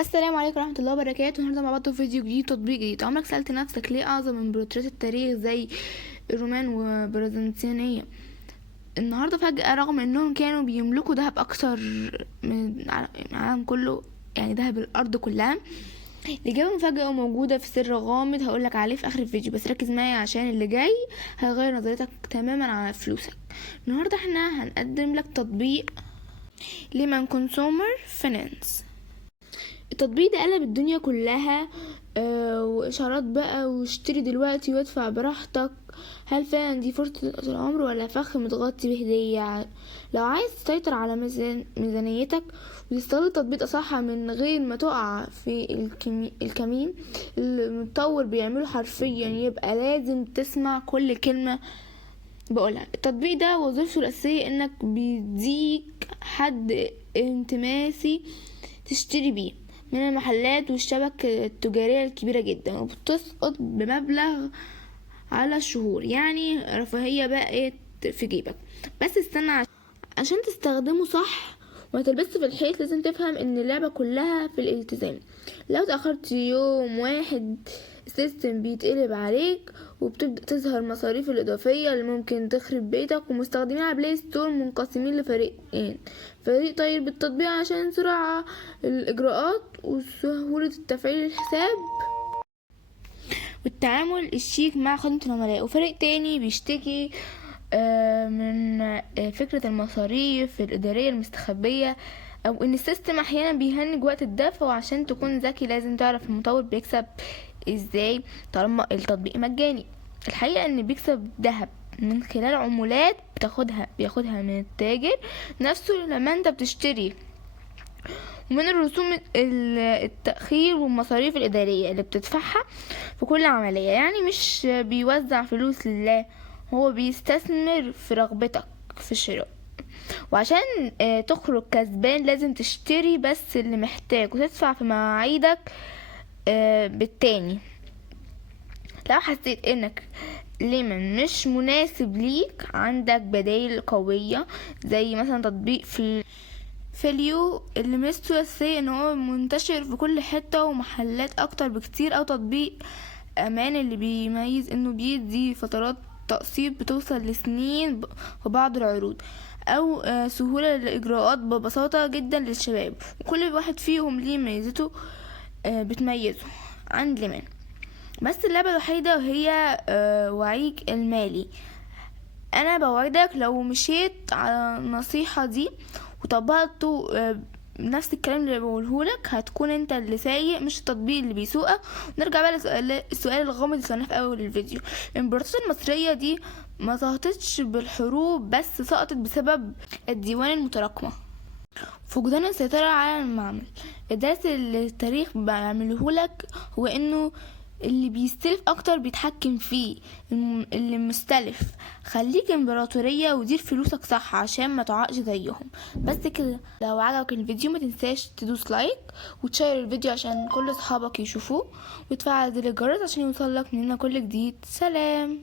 السلام عليكم ورحمة الله وبركاته. النهارده مع بعض في فيديو جديد، تطبيق جديد. عمرك سألت نفسك ليه أعظم امبراطوريات التاريخ زي الرومان وبيزنطينية النهارده فجأة رغم انهم كانوا بيملكوا دهب اكتر من العالم كله، يعني دهب الارض كلها؟ الإجابة مفاجأة وموجودة في سر غامض هقولك عليه في آخر الفيديو، بس ركز معايا عشان اللي جاي هيغير نظرتك تماما على فلوسك. النهارده احنا هنقدم لك تطبيق ليمان كونسومر فينانس. التطبيق ده قلب الدنيا كلها، واشارات بقى واشتري دلوقتي وادفع براحتك. هل فعلا دي فرصة العمر ولا فخ متغطي بهدية؟ لو عايز تسيطر على ميزانيتك وتستغل التطبيق ده صح من غير ما تقع في الكمين اللي المطور بيعمله حرفيا، يبقى لازم تسمع كل كلمة بقولها. التطبيق ده وظيفته الأساسية انك بيديك حد انتماسي تشتري بيه من المحلات والشبك التجارية الكبيرة جدا، وبتسقط بمبلغ على الشهور، يعني رفاهية بقت في جيبك. بس استنى، عشان تستخدمه صح وما تلبسه في الحيط لازم تفهم ان اللعبة كلها في الالتزام. لو تأخرت يوم واحد السيستم بيتقلب عليك، وبتبدأ تظهر مصاريف الإضافية اللي ممكن تخرب بيتك. ومستخدمين على بلاي ستور منقسمين لفريقين: فريق طيب بالتطبيق عشان سرعة الإجراءات وسهولة تفعيل الحساب والتعامل الشيك مع خدمة العملاء، وفريق تاني بيشتكي من فكرة المصاريف الإدارية المستخبية، أو إن السيستم أحيانا بيهنج وقت الدفع. وعشان تكون ذكي لازم تعرف المطور بيكسب ازاي طالما التطبيق مجاني. الحقيقة إن بيكسب ذهب من خلال عمولات بياخدها من التاجر نفسه لما انت بتشتري، ومن الرسوم التأخير والمصاريف الإدارية اللي بتدفعها في كل عملية. يعني مش بيوزع فلوس لله، هو بيستثمر في رغبتك في الشراء. وعشان تخرج كسبان لازم تشتري بس اللي محتاج وتدفع في مواعيدك. بالتاني لو حسيت انك ليمون مش مناسب ليك، عندك بدائل قوية زي مثلا تطبيق فيليو اللي ميزته الأساسية ان هو منتشر في كل حتة ومحلات اكتر بكتير، او تطبيق امان اللي بيميز انه بيدي فترات تقسيط بتوصل لسنين في بعض العروض، او سهولة للاجراءات ببساطة جدا للشباب. وكل واحد فيهم ليه ميزته بتميزه عن ليمان. بس اللعبة الوحيدة وهي وعيك المالي. انا بوعدك لو مشيت على النصيحة دي وطبقته نفس الكلام اللي بقولهولك هتكون انت اللي سايق مش التطبيق اللي بيسوقك. ونرجع بقى للسؤال الغامض اللي سألناه في اول الفيديو: الامبراطورية المصرية دي ما سقطتش بالحروب، بس سقطت بسبب الديوان المتراكمة، فقدان السيطرة على المعمل. الدرس اللي التاريخ بيعملهولك هو انه اللي بيستلف اكتر بيتحكم فيه اللي مستلف. خليك امبراطورية ودير فلوسك صح عشان ما تعقش زيهم. بس كده، لو عجبك الفيديو ما تنساش تدوس لايك وتشير الفيديو عشان كل اصحابك يشوفوه، وتفعل زر الجرس عشان يوصلك مننا كل جديد. سلام.